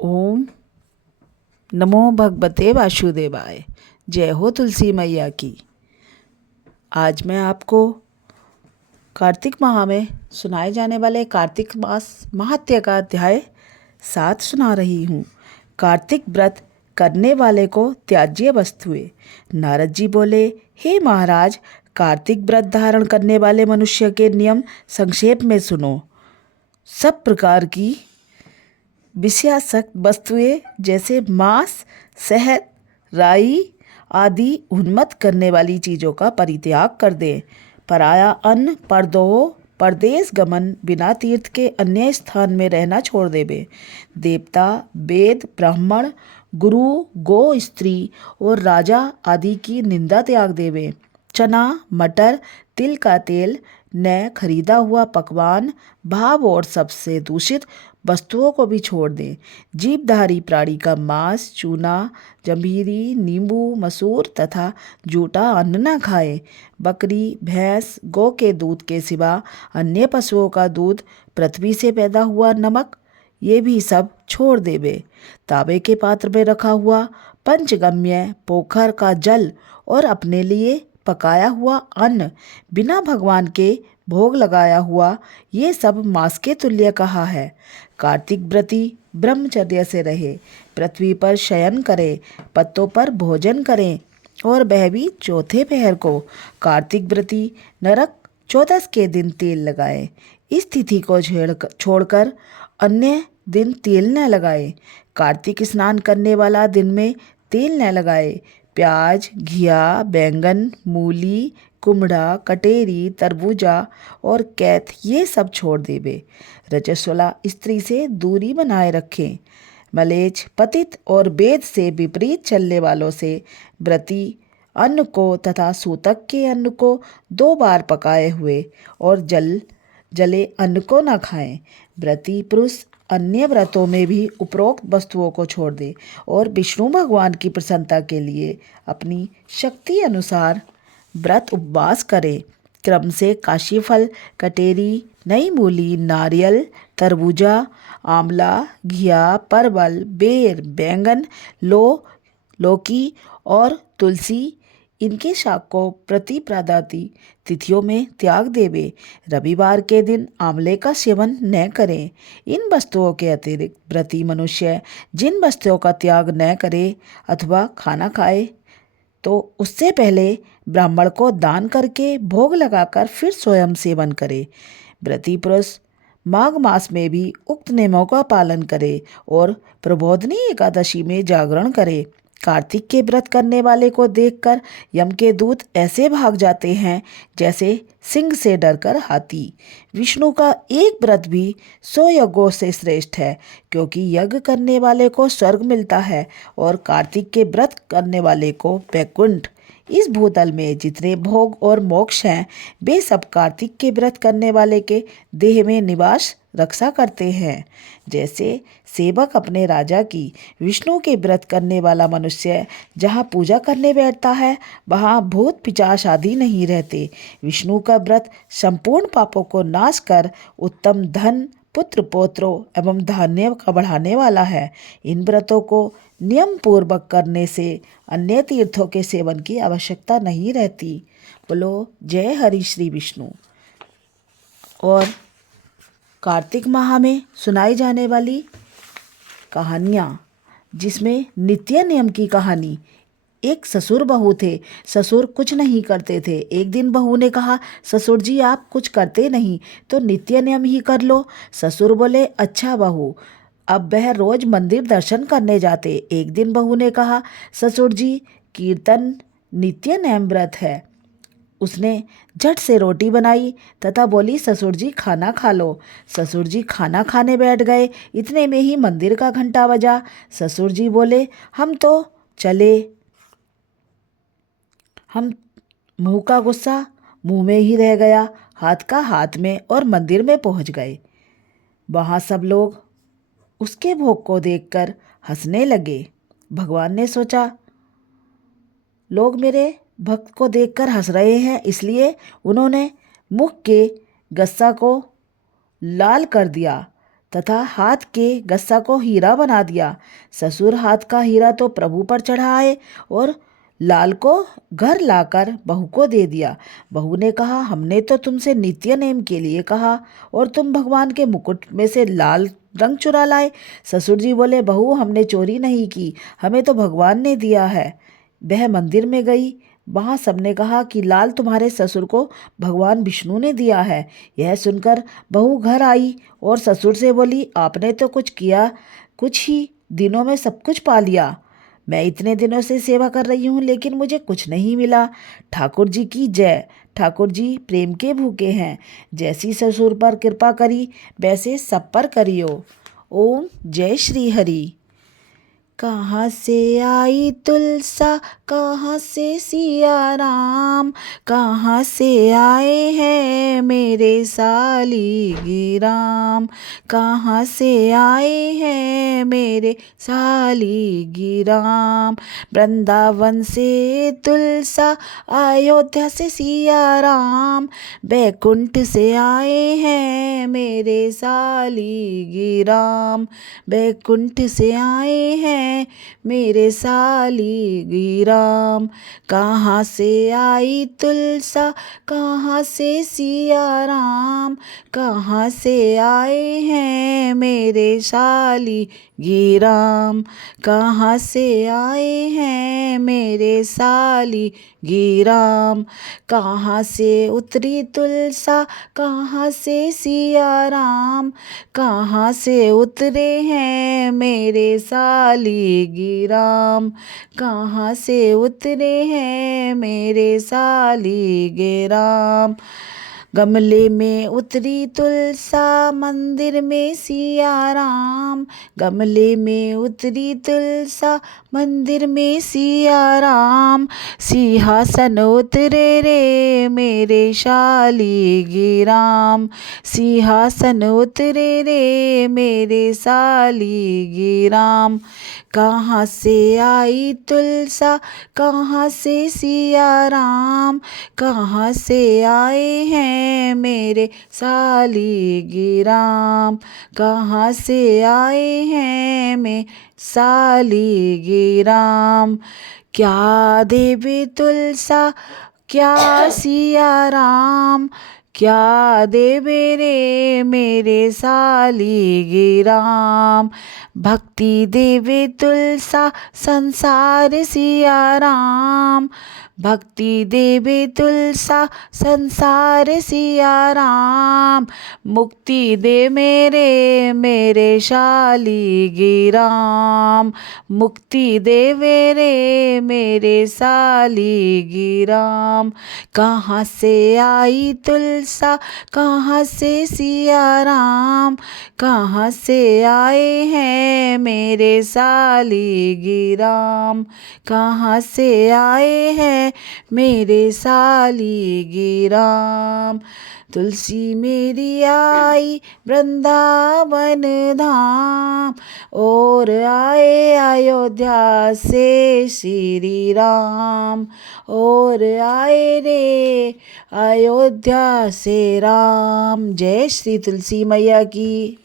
ओम नमो भगवते वासुदेवाय। जय हो तुलसी मैया की। आज मैं आपको कार्तिक माह में सुनाए जाने वाले कार्तिक मास महात्म्य का अध्याय 7 सुना रही हूँ। कार्तिक व्रत करने वाले को त्याज्य वस्तुएं। नारद जी बोले, हे महाराज, कार्तिक व्रत धारण करने वाले मनुष्य के नियम संक्षेप में सुनो। सब प्रकार की विषयासक्त वस्तुएं जैसे मांस, शहद, राई आदि उन्मत्त करने वाली चीज़ों का परित्याग कर दें। पराया अन्न, परदोह, परदेश गमन, बिना तीर्थ के अन्य स्थान में रहना छोड़ देवे। देवता, वेद, ब्राह्मण, गुरु, गो, स्त्री और राजा आदि की निंदा त्याग देवे। चना, मटर, तिल का तेल, न खरीदा हुआ पकवान, भाव और सबसे दूषित वस्तुओं को भी छोड़ दें। जीवधारी प्राणी का मांस, चूना, जंभीरी, नींबू, मसूर तथा जूठा अन्न न खाएं। बकरी, भैंस, गौ के दूध के सिवा अन्य पशुओं का दूध, पृथ्वी से पैदा हुआ नमक, ये भी सब छोड़ देवे। तांबे के पात्र में रखा हुआ पंचगम्य पोखर का जल और अपने लिए पकाया हुआ अन्न, बिना भगवान के भोग लगाया हुआ, ये सब मांस के तुल्य कहा है। कार्तिक व्रती ब्रह्मचर्य से रहे, पृथ्वी पर शयन करे, पत्तों पर भोजन करें और वह भी चौथे पहर को। कार्तिक व्रती नरक चौदस के दिन तेल लगाए। इस तिथि को छोड़कर अन्य दिन तेल न लगाए। कार्तिक स्नान करने वाला दिन में तेल न लगाए। प्याज, घिया, बैंगन, मूली, कुमड़ा, कटेरी, तरबूजा और कैथ ये सब छोड़ देवे। रजस्वला स्त्री से दूरी बनाए रखें। मलेच्छ, पतित और वेद से विपरीत चलने वालों से व्रती अन्न को तथा सूतक के अन्न को 2 बार पकाए हुए और जले अन्न को न खाएं। व्रती पुरुष अन्य व्रतों में भी उपरोक्त वस्तुओं को छोड़ दे और विष्णु भगवान की प्रसन्नता के लिए अपनी शक्ति अनुसार व्रत उपवास करे। क्रम से काशीफल, कटेरी, नई मूली, नारियल, तरबूजा, आंवला, घिया, परवल, बेर, बैंगन, लौकी और तुलसी, इनके शाक को प्रति प्रादाति तिथियों में त्याग देवे। रविवार के दिन आंवले का सेवन न करें। इन वस्तुओं के अतिरिक्त व्रती मनुष्य जिन वस्तुओं का त्याग न करे अथवा खाना खाए तो उससे पहले ब्राह्मण को दान करके भोग लगाकर फिर स्वयं सेवन करे। व्रती पुरुष माघ मास में भी उक्त नियमों का पालन करे और प्रबोधनी एकादशी में जागरण करे। कार्तिक के व्रत करने वाले को देखकर यम के दूत ऐसे भाग जाते हैं जैसे सिंह से डरकर हाथी। विष्णु का एक व्रत भी 100 यज्ञों से श्रेष्ठ है, क्योंकि यज्ञ करने वाले को स्वर्ग मिलता है और कार्तिक के व्रत करने वाले को वैकुंठ। इस भूतल में जितने भोग और मोक्ष हैं, वे सब कार्तिक के व्रत करने वाले के देह में निवास रक्षा करते हैं। जैसे सेवक अपने राजा की, विष्णु के व्रत करने वाला मनुष्य जहाँ पूजा करने बैठता है वहाँ भूत पिशाच आदि नहीं रहते। विष्णु का व्रत संपूर्ण पापों को नाश कर उत्तम धन, पुत्र पौत्रों एवं धान्य का बढ़ाने वाला है। इन व्रतों को नियम पूर्वक करने से अन्य तीर्थों के सेवन की आवश्यकता नहीं रहती। बोलो जय हरि श्री विष्णु। और कार्तिक माह में सुनाई जाने वाली कहानियाँ, जिसमें नित्य नियम की कहानी। एक ससुर बहू थे। ससुर कुछ नहीं करते थे। एक दिन बहू ने कहा, ससुर जी आप कुछ करते नहीं तो नित्य नियम ही कर लो। ससुर बोले, अच्छा बहू। अब वह रोज मंदिर दर्शन करने जाते। एक दिन बहू ने कहा, ससुर जी कीर्तन नित्य नियम व्रत है। उसने झट से रोटी बनाई तथा बोली, ससुर जी खाना खा लो। ससुर जी खाना खाने बैठ गए। इतने में ही मंदिर का घंटा बजा। ससुर जी बोले, हम तो चले। हम मुंह का गुस्सा मुंह में ही रह गया, हाथ का हाथ में, और मंदिर में पहुंच गए। वहाँ सब लोग उसके भोग को देखकर हंसने लगे। भगवान ने सोचा, लोग मेरे भक्त को देखकर हंस रहे हैं, इसलिए उन्होंने मुख के गस्सा को लाल कर दिया। तथा हाथ के गस्सा को हीरा बना दिया। ससुर हाथ का हीरा तो प्रभु पर चढ़ाए और लाल को घर लाकर बहू को दे दिया। बहू ने कहा, हमने तो तुमसे नित्य नेम के लिए कहा और तुम भगवान के मुकुट में से लाल रंग चुरा लाए। ससुर जी बोले, बहू हमने चोरी नहीं की, हमें तो भगवान ने दिया है। वह मंदिर में गई। वहाँ सबने कहा कि लाल तुम्हारे ससुर को भगवान विष्णु ने दिया है। यह सुनकर बहू घर आई और ससुर से बोली, आपने तो कुछ किया, कुछ ही दिनों में सब कुछ पा लिया। मैं इतने दिनों से सेवा कर रही हूँ लेकिन मुझे कुछ नहीं मिला। ठाकुर जी की जय। ठाकुर जी प्रेम के भूखे हैं। जैसी ससुर पर कृपा करी वैसे सब पर करियो। ओम जय श्री हरि। कहाँ से आई तुलसा, कहाँ से सिया राम, कहाँ से आए हैं मेरे सालिग्राम, कहाँ से आए हैं मेरे सालिग्राम। वृंदावन से तुलसा, अयोध्या से सिया राम, बैकुंठ से आए हैं मेरे सालिग्राम, बैकुंठ से आए हैं मेरे सालिग्राम। कहाँ से आई तुलसा, कहाँ से सिया राम, कहाँ से आए हैं मेरे सालिग्राम, कहाँ से आए हैं मेरे सालिग्राम। कहाँ से उतरी तुलसा, कहाँ से सिया राम, कहाँ से उतरे हैं मेरे सालिग्राम, कहाँ से उतरे हैं मेरे सालिग्राम। गमले में उतरी तुलसा, मंदिर में सिया राम, गमले में उतरी तुलसा, मंदिर में सिया राम। सिंहासन उतरे रे मेरे सालिग्राम, सिंहासन उतरे रे मेरे सालिग्राम। कहाँ से आई तुलसा, कहाँ से सिया राम, कहाँ से आए हैं मेरे सालिग्राम, कहाँ से आए हैं मेरे सालिग्राम। क्या देवे तुलसा, क्या सिया राम, क्या देवे रे मेरे सालिग्राम। भक्ति देवे तुलसा, संसार सिया राम, भक्ति देवे तुलसा, संसार सिया राम। मुक्ति दे मेरे मेरे सालिग्राम, मुक्ति देवे रे मेरे सालिग्राम। कहाँ से आई तुलसा, कहाँ से सिया राम, कहाँ से आए हैं मेरे सालिग्राम, कहाँ से आए हैं मेरे सालिग्राम। तुलसी मेरी आई वृंदावन धाम, और आए अयोध्या से श्री राम, और आए रे अयोध्या से राम। जय श्री तुलसी मैया की।